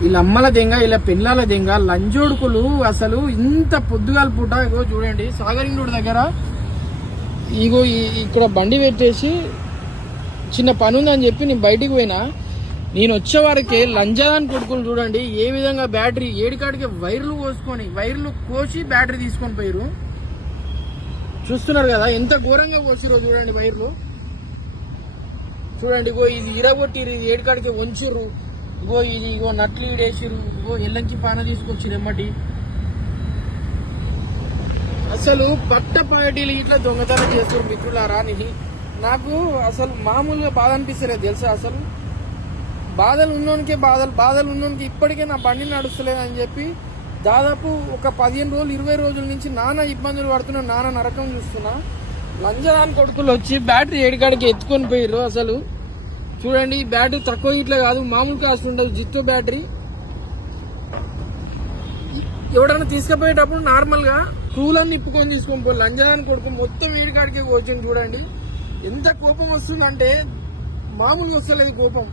వీళ్ళ అమ్మల దెంగ వీళ్ళ పిల్లల దెంగ లంజోడుకులు అసలు ఇంత పొద్దుగాల పూట. ఇగో చూడండి సాగరింగుడి దగ్గర ఇగో ఇక్కడ బండి పెట్టేసి చిన్న పని ఉందని చెప్పి నేను బయటికి పోయినా. నేను వచ్చే వారికి లంజాదాన్ కొడుకులు చూడండి ఏ విధంగా బ్యాటరీ ఏడికాడికి వైర్లు కోసి బ్యాటరీ తీసుకొని పోయారు. చూస్తున్నారు కదా ఎంత ఘోరంగా కోసిరో చూడండి వైర్లు. చూడండి ఇగో ఇది ఇరగొట్టిరు, ఇది ఏడికాడికి వంచిర్రు. ఇగో నట్లు ఈడేసిరు. ఎల్లంచి పాన తీసుకొచ్చిరు ఎమ్మటి. అసలు పట్ట పార్టీలు ఇట్లా దొంగతనం చేస్తారు మిత్రులారా. నాకు అసలు మామూలుగా బాధ అనిపిస్తలేదు తెలుసా. అసలు బాధలు ఉన్నోనికి ఇప్పటికే నా బండి నడుస్తలేదని చెప్పి దాదాపు ఒక 15 రోజులు 20 రోజుల నుంచి నానా ఇబ్బందులు పడుతున్నా, నానా నరకం చూస్తున్నా. లంజదాన్ కొడుకులు వచ్చి బ్యాటరీ ఏడికాడికి ఎత్తుకొని పోయిర్రు. అసలు చూడండి ఈ బ్యాటరీ తక్కువ ఇట్లా కాదు, మామూలు కాస్ట్ ఉండదు. జిట్టో బ్యాటరీ ఎవడన్నా తీసుకుపోయేటప్పుడు నార్మల్ గా కూలన్నీ ఇప్పుకొని తీసుకొని పోయి లంజదాన్ కొడుకు మొత్తం ఏడికాడికి కూర్చొని చూడండి ఎంత కోపం వస్తుందంటే మామూలుగా వస్తలేదు కోపం.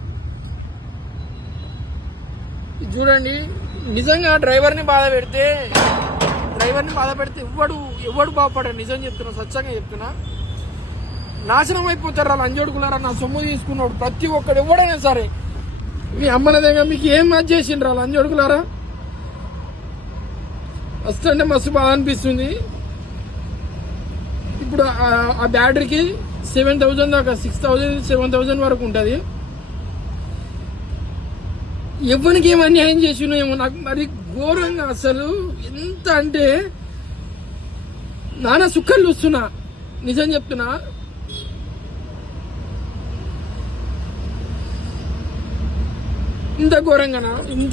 చూడండి నిజంగా డ్రైవర్ని బాధ పెడితే ఎవడు బాగుపడాడు. నిజం చెప్తున్నా, సత్యంగా చెప్తున్నా. నాశనం అయిపోతారు రా లంజోడుకులారా. నా సొమ్ము తీసుకున్నాడు ప్రతి ఒక్కడు ఎవడైనా సరే. మీ అమ్మల దగ్గర మీకు ఏం మధ్య చేసిండ్రా లంజోడుకులారా. వస్తుంటే మస్తు బాధ అనిపిస్తుంది. ఇప్పుడు ఆ బ్యాటరీకి 7,000 దాకా 6,000 7,000 వరకు ఉంటుంది. ఎవరికి ఏం అన్యాయం చేసినాయేమో నాకు మరి ఘోరంగా. అసలు ఎంత అంటే నానా సుక్కలు చూస్తున్నా, నిజం చెప్తున్నా. ఇంత ఘోరంగానా ఇంత